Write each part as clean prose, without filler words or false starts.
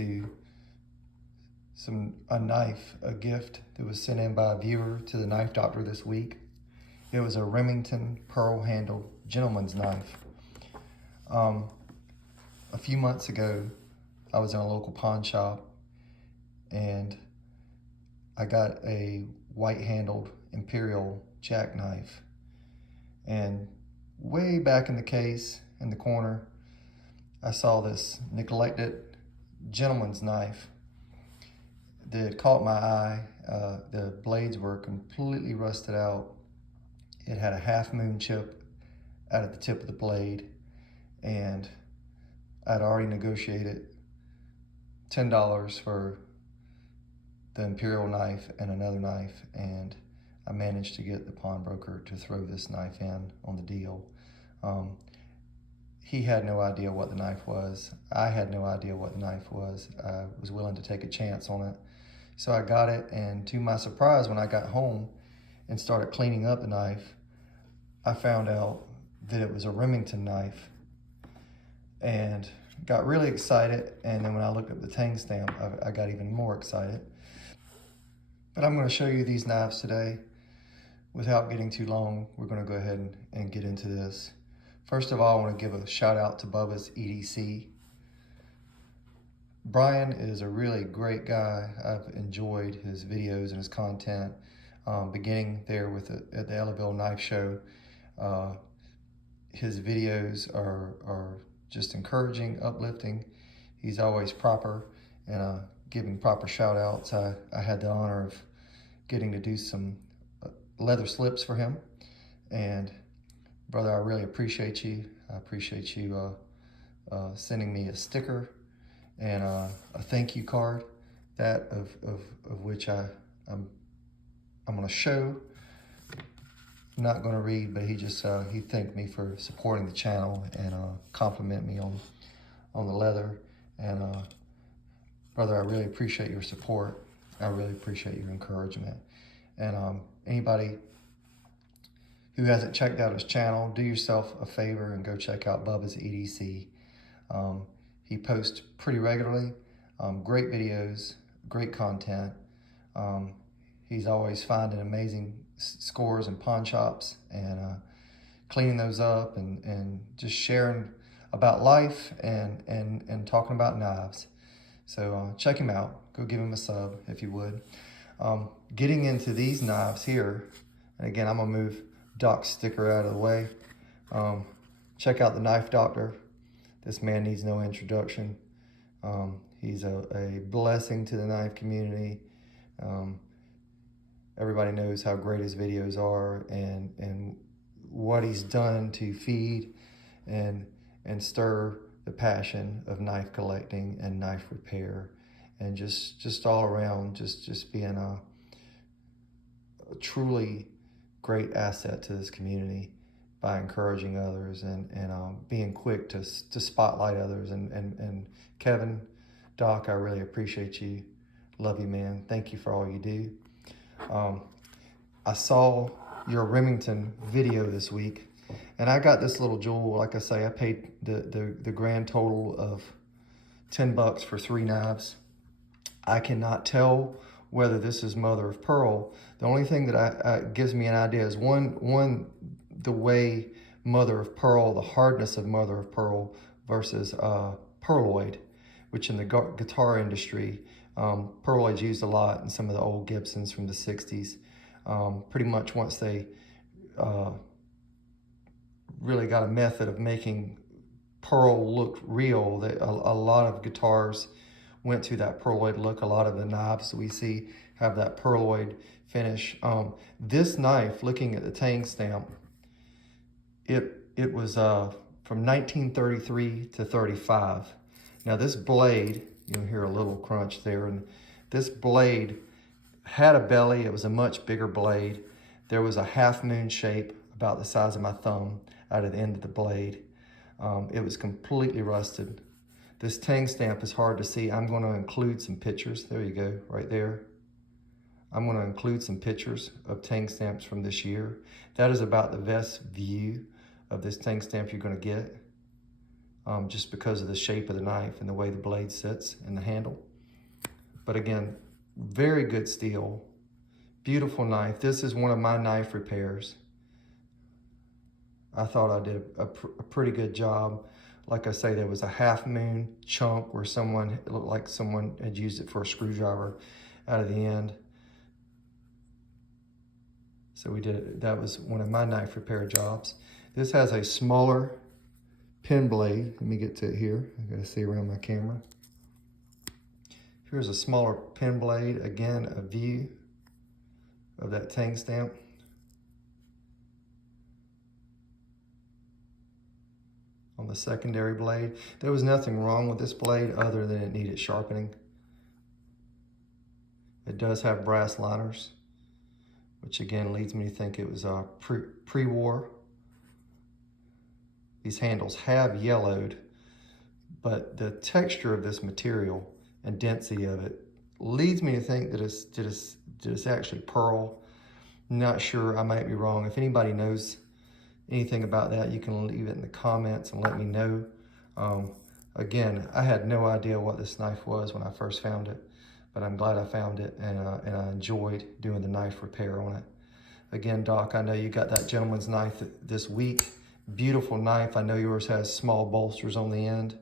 to a gift that was sent in by a viewer to the knife doctor this week. It was a Remington pearl handled gentleman's knife. A few months ago, I was in a local pawn shop and I got a white handled imperial jackknife. And way back in the case, in the corner, I saw this neglected gentleman's knife that caught my eye. The blades were completely rusted out. It had a half moon chip out at the tip of the blade, and I'd already negotiated $10 for the imperial knife and another knife, and I managed to get the pawnbroker to throw this knife in on the deal. He had no idea what the knife was. I had no idea what the knife was. I was willing to take a chance on it. So I got it, and to my surprise, when I got home and started cleaning up the knife, I found out that it was a Remington knife and got really excited. And then when I looked at the tang stamp, I got even more excited. But I'm going to show you these knives today. Without getting too long, we're going to go ahead and get into this. First of all, I want to give a shout out to Bubba's EDC. Brian is a really great guy. I've enjoyed his videos and his content, beginning there with at the Ellaville Knife Show. His videos are just encouraging, uplifting. He's always proper and giving proper shout outs. I had the honor of getting to do some leather slips for him. And brother, I really appreciate you. I appreciate you sending me a sticker and a thank you card, that of which I'm going to show. I'm not going to read, but he thanked me for supporting the channel and complimented me on the leather. And brother, I really appreciate your support. I really appreciate your encouragement. And anybody who hasn't checked out his channel, do yourself a favor and go check out Bubba's EDC. He posts pretty regularly, great videos, great content. He's always finding amazing scores in pawn shops and cleaning those up and just sharing about life and talking about knives. So check him out. Go give him a sub if you would. Getting into these knives here, and again, I'm gonna move Doc's sticker out of the way. Check out the Knife Doctor. This man needs no introduction. He's a blessing to the knife community. Everybody knows how great his videos are and what he's done to feed and stir the passion of knife collecting and knife repair, and just all around just being a truly great asset to this community by encouraging others and being quick to spotlight others. And Kevin, Doc, I really appreciate you. Love you, man. Thank you for all you do. I saw your Remington video this week, and I got this little jewel. Like I say, I paid the grand total of $10 for 3 knives. I cannot tell whether this is mother of pearl. The only thing that gives me an idea is one the way mother of pearl, the hardness of mother of pearl versus pearloid, which in the guitar industry, pearloid's used a lot in some of the old Gibsons from the 60s. Pretty much once they really got a method of making pearl look real, that a lot of guitars went to that pearloid look. A lot of the knives we see have that pearloid finish. This knife, looking at the tang stamp, it was from 1933 to 35. Now this blade, you'll hear a little crunch there, and this blade had a belly. It was a much bigger blade. There was a half moon shape about the size of my thumb out of the end of the blade. It was completely rusted. This tang stamp is hard to see. I'm going to include some pictures. There you go, right there. I'm going to include some pictures of tang stamps from this year. That is about the best view of this tang stamp you're going to get. just because of the shape of the knife and the way the blade sits in the handle. But again, very good steel, beautiful knife. This is one of my knife repairs. I thought I did a pretty good job. Like I say, there was a half moon chunk where it looked like someone had used it for a screwdriver out of the end. So that was one of my knife repair jobs. This has a smaller pen blade. Let me get to it here. I gotta see around my camera. Here's a smaller pen blade. Again, a view of that tang stamp. On the secondary blade. There was nothing wrong with this blade other than it needed sharpening. It does have brass liners, which again leads me to think it was pre-war. These handles have yellowed, but the texture of this material and density of it leads me to think that it's actually pearl. Not sure, I might be wrong. If anybody knows anything about that, you can leave it in the comments and let me know. Again, I had no idea what this knife was when I first found it, but I'm glad I found it, and I enjoyed doing the knife repair on it. Again, Doc, I know you got that gentleman's knife this week. Beautiful knife. I know yours has small bolsters on the end.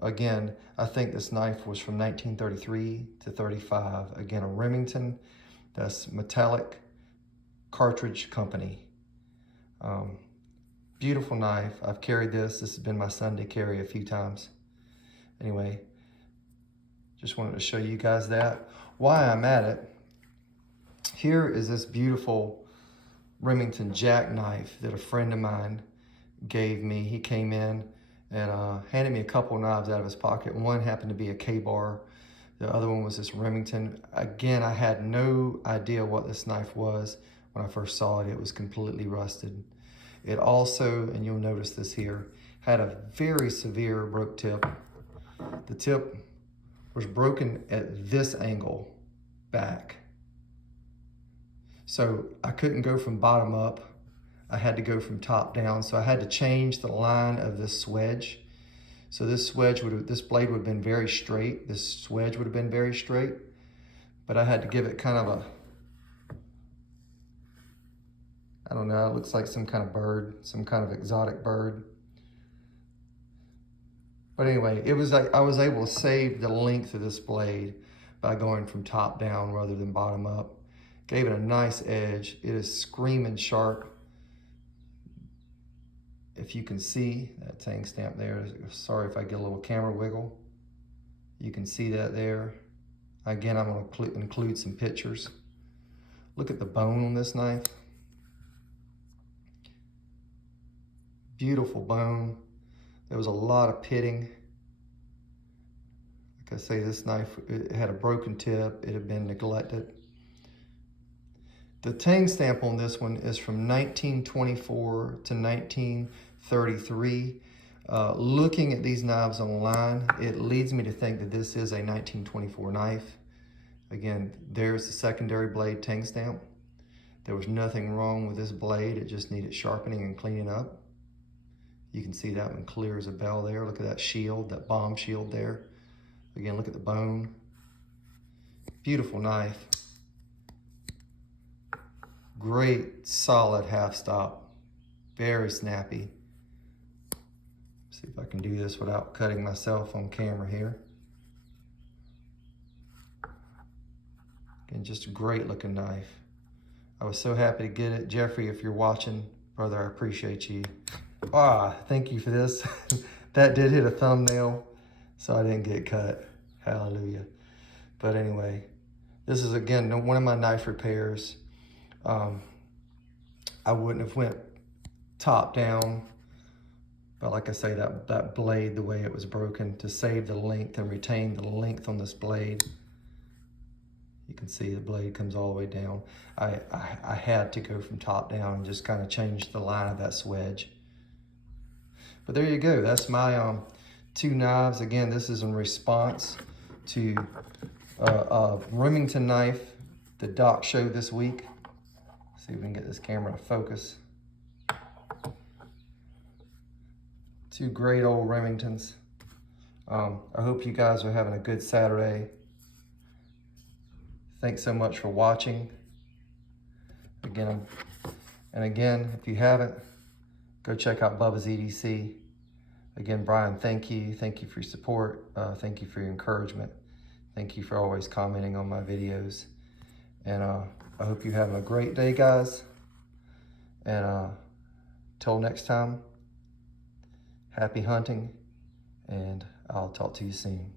Again, I think this knife was from 1933 to 35. Again, a Remington. That's metallic cartridge company. Beautiful knife. I've carried this. This has been my Sunday carry a few times. Anyway, just wanted to show you guys that. Why I'm at it. Here is this beautiful Remington jackknife that a friend of mine gave me. He came in and handed me a couple knives out of his pocket. One happened to be a K-bar. The other one was this Remington. Again, I had no idea what this knife was when I first saw it. It was completely rusted. It also, and you'll notice this here, had a very severe broke tip. The tip was broken at this angle back. So I couldn't go from bottom up. I had to go from top down. So I had to change the line of this swedge. So this blade would have been very straight. This swedge would have been very straight, but I had to give it kind of I don't know, it looks like some kind of bird, some kind of exotic bird. But anyway, it was like I was able to save the length of this blade by going from top down rather than bottom up. Gave it a nice edge. It is screaming sharp. If you can see that tang stamp there, sorry if I get a little camera wiggle. You can see that there. Again, I'm going to include some pictures. Look at the bone on this knife. Beautiful bone. There was a lot of pitting. Like I say, this knife, it had a broken tip. It had been neglected. The tang stamp on this one is from 1924 to 1933. Looking at these knives online, it leads me to think that this is a 1924 knife. Again, there's the secondary blade tang stamp. There was nothing wrong with this blade. It just needed sharpening and cleaning up. You can see that one clear as a bell there. Look at that shield, that bomb shield there. Again, look at the bone. Beautiful knife. Great, solid half stop. Very snappy. See if I can do this without cutting myself on camera here. Again, just a great looking knife. I was so happy to get it. Jeffrey, if you're watching, brother, I appreciate you. Thank you for this. That did hit a thumbnail, so I didn't get cut. Hallelujah. But anyway, this is, again, one of my knife repairs. I wouldn't have went top down, but like I say, that blade, the way it was broken, to save the length and retain the length on this blade, you can see the blade comes all the way down. I had to go from top down and just kind of change the line of that swedge. But there you go. That's my two knives. Again, this is in response to a Remington knife the Doc showed this week. See if we can get this camera to focus. Two great old Remingtons. I hope you guys are having a good Saturday. Thanks so much for watching. Again, if you haven't, go check out Bubba's EDC. Again, Brian, thank you. Thank you for your support. Thank you for your encouragement. Thank you for always commenting on my videos. And I hope you're having a great day, guys. And till next time, happy hunting, and I'll talk to you soon.